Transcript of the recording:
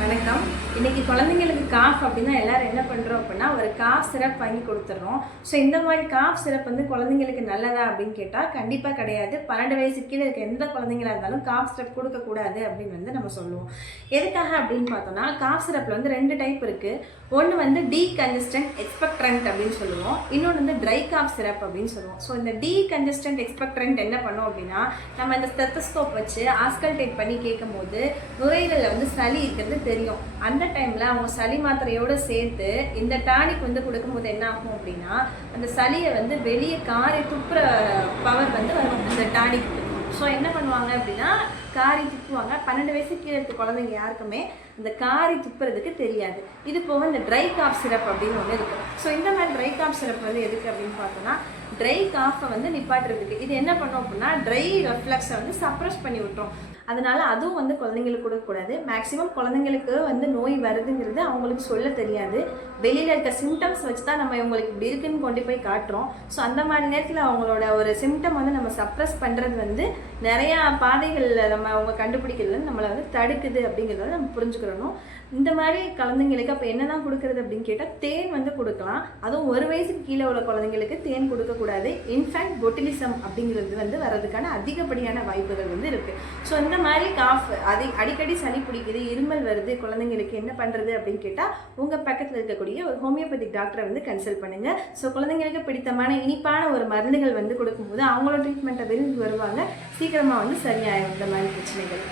வணக்கம். இன்னைக்கு குழந்தைங்களுக்கு காஃப் அப்படின்னா எல்லாரும் என்ன பண்ணுறோம் அப்படின்னா ஒரு காஃப் சிரப் வாங்கி கொடுத்துட்றோம். ஸோ இந்த மாதிரி காஃப் சிரப் வந்து குழந்தைங்களுக்கு நல்லதா அப்படின்னு கேட்டால் கண்டிப்பாக கிடையாது. 12 வயசுக்கு கீழே இருக்க எந்த குழந்தைங்களா இருந்தாலும் காஃப் சிரப் கொடுக்கக்கூடாது அப்படின்னு வந்து நம்ம சொல்லுவோம். எதுக்காக அப்படின்னு பார்த்தோம்னா காஃப் சிரப்பில் வந்து 2 டைப் இருக்குது. ஒன்று வந்து டீகன்ஜஸ்டன்ட் எக்ஸ்பெக்ட்ரண்ட் அப்படின்னு சொல்லுவோம். இன்னொன்று வந்து ட்ரை காஃப் சிரப் அப்படின்னு சொல்லுவோம். ஸோ இந்த டீகன்ஜஸ்டன்ட் எக்ஸ்பெக்ட்ரண்ட் என்ன பண்ணோம் அப்படின்னா நம்ம இந்த ஸ்டெத்தஸ்கோப் வச்சு ஆஸ்கல்டேட் பண்ணி கேட்கும்போது நுரையீரலில் வந்து சளி இருக்கிறது தெரியும். அந்த டைமில் அவங்க சளி மாத்திரையோடு சேர்த்து இந்த டானிக் வந்து கொடுக்கும்போது என்ன ஆகும் அப்படின்னா அந்த சளியை வந்து வெளியே காரி துப்புற பவர் வந்து வரும் அந்த டானிக். ஸோ என்ன பண்ணுவாங்க அப்படின்னா காரி துப்புவாங்க. 12 வயசுக்கு கீழே இருக்க குழந்தைங்க யாருக்குமே இந்த காரி துப்புறதுக்கு தெரியாது. இது போக இந்த ட்ரை காஃப் சிரப் அப்படின்னு ஒன்று இருக்குது. ஸோ இந்த மாதிரி ட்ரை காஃப் சிரப் வந்து எதுக்கு அப்படின்னு பார்த்தோன்னா ட்ரை காஃபை வந்து நிப்பாட்டுறதுக்கு. இது என்ன பண்ணோம் அப்படின்னா ட்ரை ரெஃப்ளக்ஸை வந்து சப்ரஸ் பண்ணி விட்டுரும். அதனால அதுவும் வந்து குழந்தைங்களுக்கு கொடுக்கக்கூடாது. மேக்ஸிமம் குழந்தைங்களுக்கு வந்து நோய் வருதுங்கிறது அவங்களுக்கு சொல்ல தெரியாது. வெளியில் இருக்க சிம்டம்ஸ் வச்சு தான் நம்ம இவங்களுக்கு இப்படி இருக்குன்னு கொண்டு போய் காட்டுறோம். ஸோ அந்த மாதிரி நேரத்தில் அவங்களோட ஒரு சிம்டம் வந்து நம்ம சப்ரஸ் பண்ணுறது வந்து நிறையா பாதைகளில் நம்ம அவங்க கண்டுபிடிக்கிறது நம்மளை வந்து தடுக்குது அப்படிங்கிறத நம்ம புரிஞ்சுக்கிறணும். இந்த மாதிரி குழந்தைங்களுக்கு அப்போ என்ன தான் கொடுக்குறது அப்படின்னு கேட்டால் தேன் வந்து கொடுக்கலாம். அதுவும் 1 வயசுக்கு கீழே உள்ள குழந்தைங்களுக்கு தேன் கொடுக்கக்கூடாது. இன்ஃபேக்ட் பொட்டிலிசம் அப்படிங்கிறது வந்து வர்றதுக்கான அதிகப்படியான வாய்ப்புகள் வந்து இருக்குது. ஸோ இந்த மாதிரி காஃப் அடிக்கடி சளி பிடிக்குது, இருமல் வருது, குழந்தைங்களுக்கு என்ன பண்ணுறது அப்படின்னு கேட்டால் உங்கள் பக்கத்தில் இருக்கக்கூடிய ஒரு ஹோமியோபதிக் டாக்டரை வந்து கன்சல்ட் பண்ணுங்கள். ஸோ குழந்தைங்களுக்கு பிடித்தமான இனிப்பான ஒரு மருந்துகள் வந்து கொடுக்கும்போது அவங்களோட ட்ரீட்மெண்ட்டை விரும்பி வருவாங்க. சீக்கிரமாக வந்து சரியாயிடும் இந்த மாதிரி பிரச்சனைகள்.